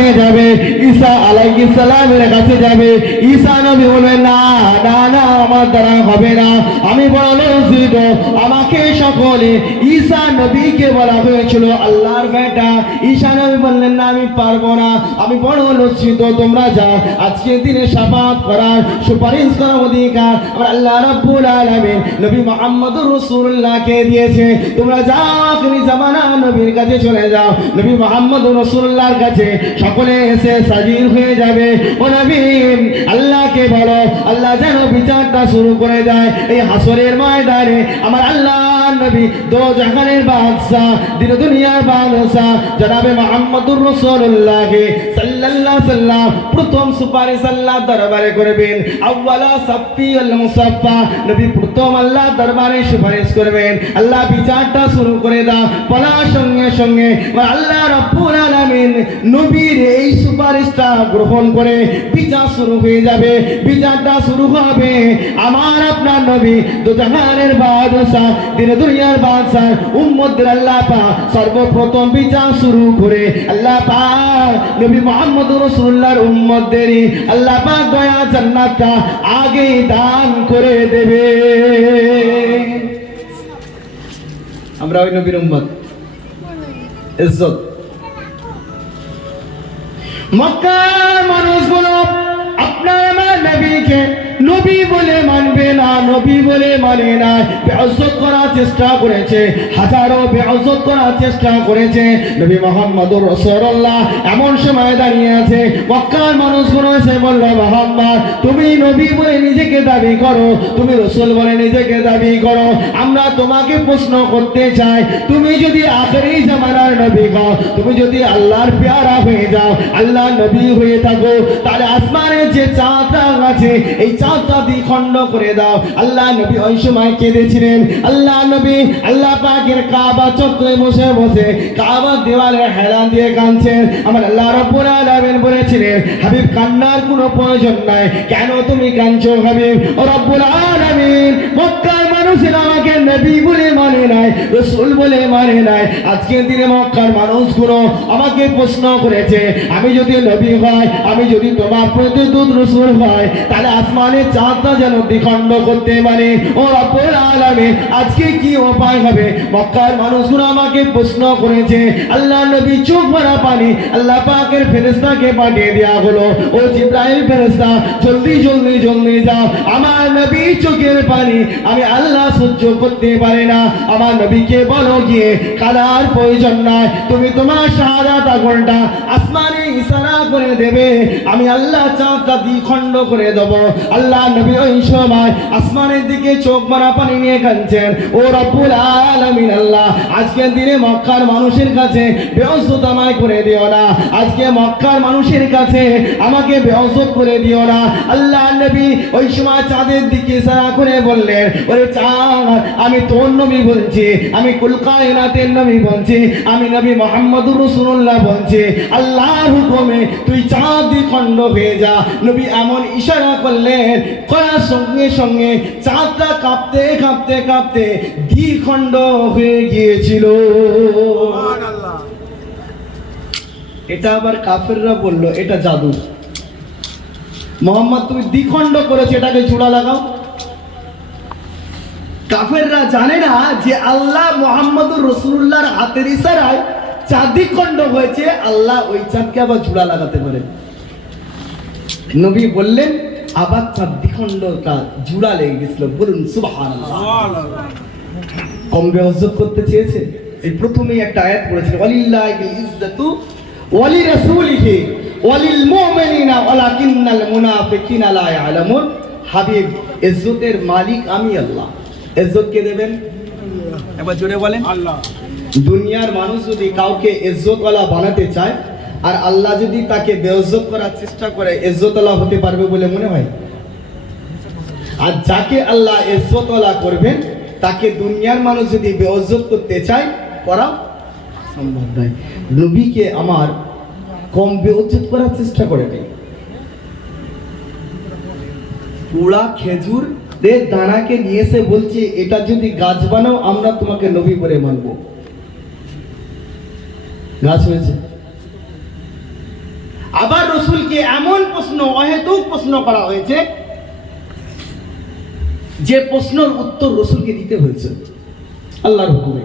কাছে যাবে, ঈসা আলাইহিস সালামের কাছে যাবে। ঈসা নবী বলবেন, না না না, আমার দ্বারা হবে না। আমি বড় লজ্জিত আমাকে সকলে ঈসা নবীকে বলা হয়েছিল, আল্লাহর বেটা ঈসা নবী বললেন, না, আমি পারব না। আমি বড় লজ্জিত, তোমরা যাও। আজকের দিনে সাফাত করার সুপারিশ করার অধিকার আমার আল্লাহ রাব্বুল আলামিন নবী মুহাম্মদুর রাসূলুল্লাহকে দিয়েছে। তোমরা যাও, আখরি জামানা নবীর কাছে চলে যাও। নবী মুহাম্মদুর রাসূলুল্লাহর কাছে সকলে এসে সাজির হয়ে যাবে। ও নবী, আল্লাহকে বলো, আল্লাহ যেন বিচারটা শুরু করে দেয়। এই হাসরের ময়দানে আমার আল্লাহ নবী, দো জাহানের বাদশাহ, দিন দুনিয়ার বাদশাহ, জনাবে মুহাম্মদুর রাসূলুল্লাহকে সাল্লাল্লাহু সাল্লাম, প্রথম সুপারিশ আল্লাহ দরবারে করবেন। আউয়ালা সাফি আল মুসাফফা, নবী প্রথম আল্লাহ দরবারে সুপারিশ করবেন। আল্লাহ বিচারটা শুরু করে দাও, বলার সঙ্গে সঙ্গে আল্লাহ রব্বুল আলামিন নবীর এই সুপারিশটা গ্রহণ করে বিচার শুরু হয়ে যাবে। বিচারটা শুরু হবে আমার আপনার নবী, দু জাহানের বাদশাহ, দিনে দুনিয়ার বাদশাহ উম্মদের আল্লাহ পাক সর্বপ্রথম বিচার শুরু করে। আল্লাহ পাক নবী মুহাম্মদ রাসূলুল্লাহর উম্মতদেরই আল্লাহ পাক দয়া জান্নাতটা আগে দান করে দেবে। আমরা ওই নবীর উম্মত। ইজ্জত। মক্কার মানুষগুলো আপনার আমার নবীকে নবী বলে মানবে না, নবী বলে মানে না। বেਅজ্জত করার চেষ্টা করেছে, হাজারো বেਅজ্জত করার চেষ্টা করেছে নবী মোহাম্মদুর রাসূলুল্লাহ। এমন সময় দাঁড়িয়ে আছে, মক্কার মানুষগুলো এসে বলল, মোহাম্মদ, তুমি নবী বলে নিজেকে দাবি করো, তুমি রসুল বলে নিজেকে দাবি করো। আমরা তোমাকে প্রশ্ন করতে চাই, তুমি যদি আখেরি জামানার নবী হও, তুমি যদি আল্লাহর পেয়ারা হয়ে যাও, আল্লাহ নবী হয়ে থাকো, তাহলে আসমানের যে চাঁদটা আছে, এই দ্বিখণ্ড করে দাও। আল্লাহ নবী ওই সময় কেঁদেছিলেন। আল্লাহ নবী, আল্লাহ পাকের কাবা চত্বরে বসে বসে কাবা দেওয়ালে হেলান দিয়ে কাঁদছেন। আমার আল্লাহ রব্বুল আলামিন বলেছিলেন, হাবিব, কান্নার কোনো প্রয়োজন নাই। কেন তুমি কাঁদছো হাবিব? ও রব্বুল আলামিন মানুষের আমাকে নবী বলে মানে নাই, রসুল বলে মানে নাই। আজকের দিনে মক্কার মানুষগুলো আমাকে প্রশ্ন করেছে, আমি যদি নবী হয়, আমি যদি তোমার প্রতিদূত রসুল হয়, তাহলে আসমানের চাঁদটা যেন দ্বিখণ্ড করতে পারে। ও রব্বুল আলামিন, আজকে কি উপায় হবে? মক্কার মানুষগুলো আমাকে প্রশ্ন করেছে, আল্লাহ নবী চোখ ভরা পানি আল্লাহ পাকের ফেরেশতাকে পাঠিয়ে দেওয়া হলো। ও জিব্রাইল ফেরেশতা, জলদি জলদি জলদি যাও, আমার নবী চোখের পানি, আমি আল্লাহ সহ্য করতে পারে না। আমার নবীকে বলো গিয়ে কালার প্রয়োজন নাই তুমি তোমার শাহাদাত আগুনটা আসমানে ইশারা করে দেবে। আমি আল্লাহ চাঁদটা দ্বিখণ্ড করে দেব। আল্লাহ নবী ওই সময় আসমানের দিকে চোখ মারা পানি নিয়ে কাঁদছেন। ও রব্বুল আলামিন আল্লাহ, আজকের দিনে মক্কার মানুষের কাছে ব্যবস্থা আমায় করে দিও না। আজকে মক্কার মানুষের কাছে আমাকে ব্যবস্থা করে দিও না। আল্লাহ নবী ওই সময় চাঁদের দিকে ইশারা করে বললেন, ওরে চাঁদ, আমি তোর নবী বলছি, আমি কুলকায়নাতের নবী বলছি, আমি নবী মোহাম্মদুর রাসূলুল্লাহ বলছি আল্লাহর হুকুমে তুই চাঁদ দ্বিখণ্ড হয়ে যা। নবী এমন ইশারা করলেন করার সঙ্গে সঙ্গে চাঁদটা কাঁপতে কাঁপতে কাঁপতে দ্বিখণ্ড হয়ে গিয়েছিল। এটা আবার কাফেররা বলল এটা জাদু। মোহাম্মদ তুমি দ্বিখণ্ড করেছ এটাকে জোড়া লাগাও। কাফেররা জানে না যে আল্লাহ মোহাম্মদুর রসুল্লাহর হাতের ইশারায় চাঁদি খণ্ড হয়েছে আল্লাহ ওই চাঁদকে আবার জোড়া লাগাতে পারে। নবী বললেন আবার চাঁদ দ্বিখণ্ডটা জোড়া লেগে গেছিল। বলুন সুবহান কম বেহজত করতে চেয়েছে। এই প্রথমেই একটা আয়াত পড়েছিল ওয়ালিল্লাহিল ইজ্জাতু ওয়ালি রাসূলিহি ওয়ালিল মুমিনিনা ওয়ালাকিন্নাল মুনাফিকিনা লা ইয়ালামুন। হাবিব ইজ্জতের মালিক আমি আল্লাহ। ইজ্জত কে দেবেন? একবার জোরে বলেন। আল্লাহ। দুনিয়ার মানুষ যদি কাউকে ইজ্জতওয়ালা বানাতে চায়, আর আল্লাহ যদি তাকে বেইজ্জত করার চেষ্টা করে, ইজ্জতওয়ালা হতে পারবে বলে মনে হয়? আর যাকে আল্লাহ ইজ্জতওয়ালা করবেন, তাকে দুনিয়ার মানুষ যদি বেইজ্জত করতে চায়, করা সম্ভব নয়। নবীকে আমার কম বেইজ্জত করার চেষ্টা করে নেই। পুরা খেজুর দানাকে নিয়ে এসে বলছে, এটা যদি গাছ বানাও, আমরা তোমাকে নবী বলে মানবো। গাছ হয়েছে। আবার রসুলকে এমন প্রশ্ন, অহেতুক প্রশ্ন করা হয়েছে যে প্রশ্নের উত্তর রসুলকে দিতে হয়েছে। আল্লাহর হুকুমে।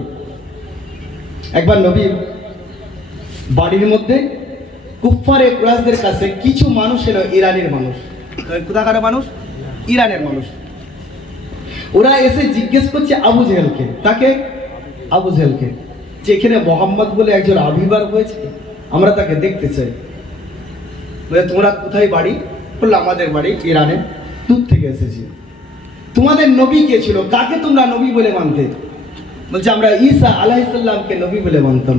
একবার নবী বাড়ির মধ্যে কুফারে কুরাসদের কাছে কিছু মানুষ এলো, ইরানের মানুষ। কোথাকার মানুষ? ইরানের মানুষ। ওরা এসে জিজ্ঞেস করছে আবু জেহেলকে। তাকে? আবু জেহেলকে। যে এখানে মোহাম্মদ বলে একজন আবির্ভাব হয়েছে, আমরা তাকে দেখতে চাই। বলে, তোমরা কোথায় বাড়ি? বলল, আমাদের বাড়ি ইরানে দূর থেকে এসেছি। তোমাদের নবী কে ছিল? কাকে তোমরা নবী বলে মানতে? বলছে, আমরা ঈসা আলাইসাল্লামকে নবী বলে মানতাম।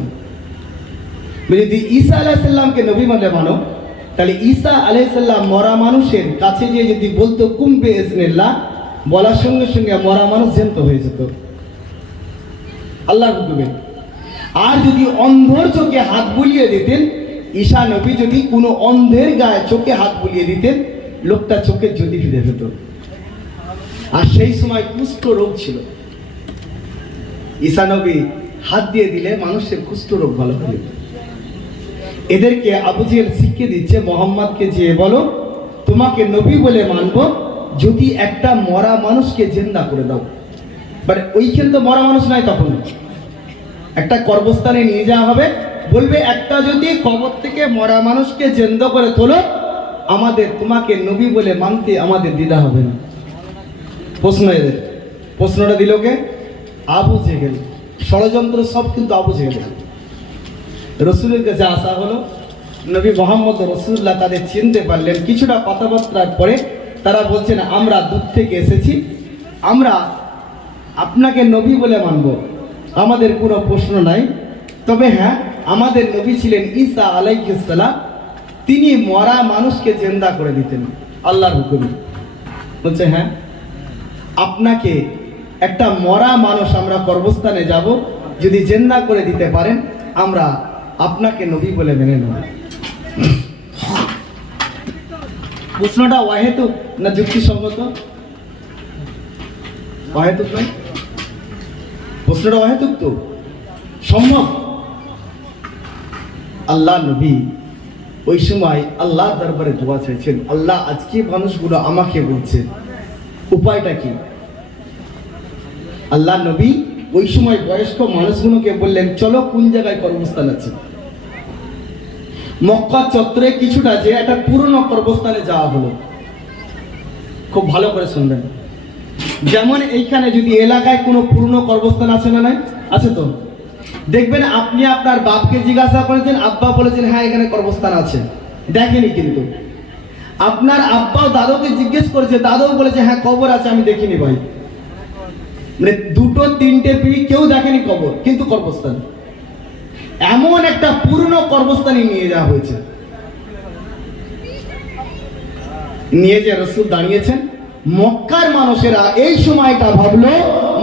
যদি ঈসা আলাইসাল্লামকে নবী বলে মানো, তাহলে ঈসা আলাইসাল্লাম মরা মানুষের কাছে গিয়ে যদি বলতো কুম্বে ইসমিল্লাহ? বলার সঙ্গে সঙ্গে মরা মানুষ জ্যান্ত হয়ে যেত। আল্লাহ হুকুমে। আর যদি অন্ধর চোখে হাত বুলিয়ে দিতেন, ঈশা নবী যদি কোনো অন্ধের গায়ে চোখে হাত বুলিয়ে দিতেন, লোকটা চোখের জ্যোতি ফিরে পেত। আর সেই সময় কুষ্ঠ রোগ ছিল। ঈশা নবী হাত দিয়ে দিলে মানুষের কুষ্ঠ রোগ ভালো হয়ে যেত। এদেরকে আবু জেহেল শিখিয়ে দিচ্ছে, মোহাম্মদকে যে বলো, তোমাকে নবী বলে মানব, যদি একটা মরা মানুষকে জেন্দা করে দাও। বাট ওইখানে তো মরা মানুষ নাই তখন। একটা কর্মস্থানে নিয়ে যাওয়া হবে। বলবে, একটা যদি কবর থেকে মরা মানুষকে জেন্দ করে তোলো, আমাদের তোমাকে নবী বলে মানতে আমাদের দিদা হবে না। প্রশ্ন এদের। প্রশ্নটা দিল কে? আবু জেহেল। ষড়যন্ত্র সব কিন্তু আবু জেহেল রসুলের কাছে আসা হলো। নবী মোহাম্মদ রসুল্লাহ তাদের চিনতে পারলেন। কিছুটা কথাবার্তার পরে তারা বলছেন, আমরা দূর থেকে এসেছি। আমরা আপনাকে নবী বলে মানব। আমাদের কোনো প্রশ্ন নাই। তবে হ্যাঁ আমাদের নবী ছিলেন ঈসা আলাইসাল্লাম তিনি মরা মানুষকে জেন্দা করে দিতেন, আল্লাহর হুকুমে। বলছে হ্যাঁ আপনাকে একটা মরা মানুষ আমরা কর্মস্থানে যাব, যদি জেন্দা করে দিতে পারেন, আমরা আপনাকে নবী বলে মেনে নেব। প্রশ্নটা অহেতুক না যুক্তিসঙ্গত অহেতুক নয়? প্রশ্নটা অহেতুক তো? সম্ভব? আল্লাহ নবী ওই সময় আল্লাহ দরবারে দোয়া চাইছেন। আল্লাহ আজকে মানুষগুলো আমাকে বলছে। উপায়টা কি? আল্লাহ নবী ওই সময় বয়স্ক মানুষগুলোকে বললেন, চলো কোন জায়গায় কর্মস্থান আছে? মক্কা চত্বরে কিছুটা যে একটা পুরনো কর্মস্থানে যাওয়া হলো। খুব ভালো করে শুনবেন। যেমন এইখানে যদি এলাকায় কোনো পুরনো কর্মস্থান আছে না নাই? আছে তো? দেখবেন আপনি আপনার বাপকে জিজ্ঞাসা করেছেন, আব্বা বলেছেন হ্যাঁ এখানে কর্মস্থান আছে। দেখেনি কিন্তু। আপনার আব্বাও দাদুকে জিজ্ঞেস করেছে, দাদুও বলেছে হ্যাঁ কবর আছে, আমি দেখিনি ভাই। মানে দুটো, তিনটে পিড়ি কেউ দেখেনি কবর, কিন্তু কর্মস্থান এমন একটা পূর্ণ কর্মস্থানে নিয়ে যাওয়া হয়েছে। নিয়ে যে রসুল দাঁড়িয়েছেন মক্কার মানুষেরা এই সময়টা ভাবলো,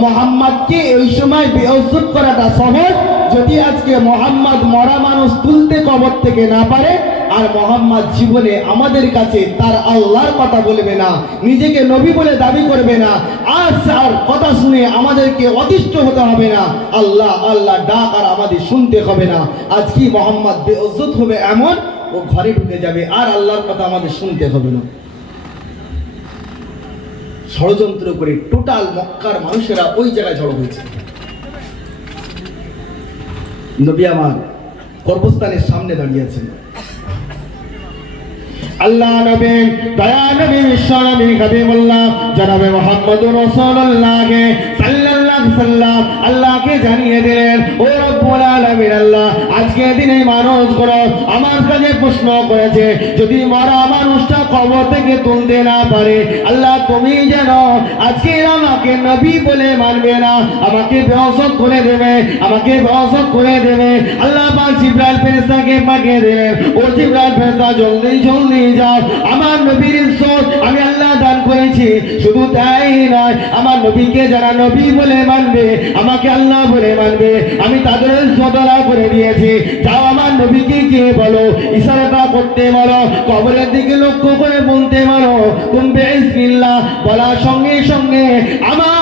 মোহাম্মদকে এই সময় বেহজুত করাটা সহজ। যদি আজকে মোহাম্মদ মরা মানুষ তুলতে কবর থেকে না পারে, আর মোহাম্মদ জীবনে আমাদের কাছে তার আল্লাহর কথা বলবে না, নিজেকে নবী বলে দাবি করবে না, আর তার কথা শুনে আমাদেরকে অতিষ্ঠ হতে হবে না, আল্লাহ আল্লাহ ডাক আর আমাদের শুনতে হবে না। আজ কি মোহাম্মদ বেহজুত হবে এমন, ও ঘরে ঢুকে যাবে, আর আল্লাহর কথা আমাদের শুনতে হবে না। ষড়যন্ত্র করে টোটাল মক্কার মানুষেরা ওই জায়গায় জড়ো হয়েছে। নবী আমার কর্মস্থানের সামনে দাঁড়িয়েছেন আল্লাহ নবী দয়া নবী বিশ্ব নবী হাবিবুল্লাহ, জনাবে মোহাম্মদ আল্লাহকে জানিয়ে দিলেন, ও আজকে দিনে মানুষগুলো আমার কাছে প্রশ্ন করেছে, যদি মরা মানুষটা কবর থেকে তুলতে না পারে, আল্লাহ তুমি যেন আজকে আমাকে নবী বলে মানবে না, আমাকে বেহসত করে দেবে, আমাকে বেহসত করে দেবে। আল্লাহ পাক জিব্রাইল ফেরেশতাকে পাঠিয়ে দিলেন, ও জিব্রাইল ফেরেশতা, জলদি জলদি যাও, আমার নবীর ইজ্জত, আমি আল্লাহ দান করেছি। শুধু তাই নয়, আমার নবীকে যারা নবী বলে মানবে, আমাকে আল্লাহ বলে মানবে, আমি তাদের সদলা করে দিয়েছি। যাও আমার নবীকে গিয়ে বলো, ইশারাটা করতে বলো কবরের দিকে লক্ষ্য করে বলতে বলো তুমি বলার সঙ্গে সঙ্গে আমার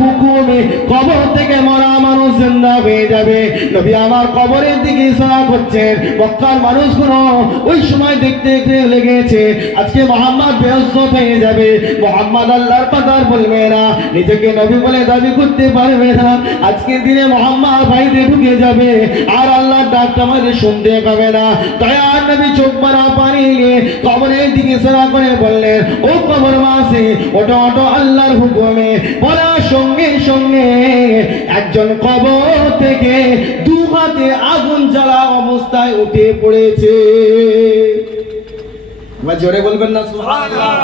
হুকুমে কবর থেকে মরা মানুষ জিন্দা হয়ে যাবে। নবী আমার কবরের দিকে ইশারা করছেন, মক্কার মানুষগুলো ওই সময় দেখতে দেখতে লেগেছে, আজকে মোহাম্মদ হয়ে যাবে। মোহাম্মদ আল্লাহর বলবে না, নিজেকে নবী বলে দাবি করতে পারবে না। আজকে দিনে মোহাম্মদ ভাইতে ঢুকে যাবে, আর আল্লাহর ডাকটা আমাদের শুনতে পাবে না। আর নবী চোখ কবরের দিকে ইশারা করে বললেন, ও কবর মাসে ওটা ওটো আল্লাহর হুকুমে বলার সঙ্গে সঙ্গে, একজন কবর থেকে দু হাতে আগুন জ্বালা অবস্থায় উঠে পড়েছে। জোরে বলবেন না, সুবহানাল্লাহ।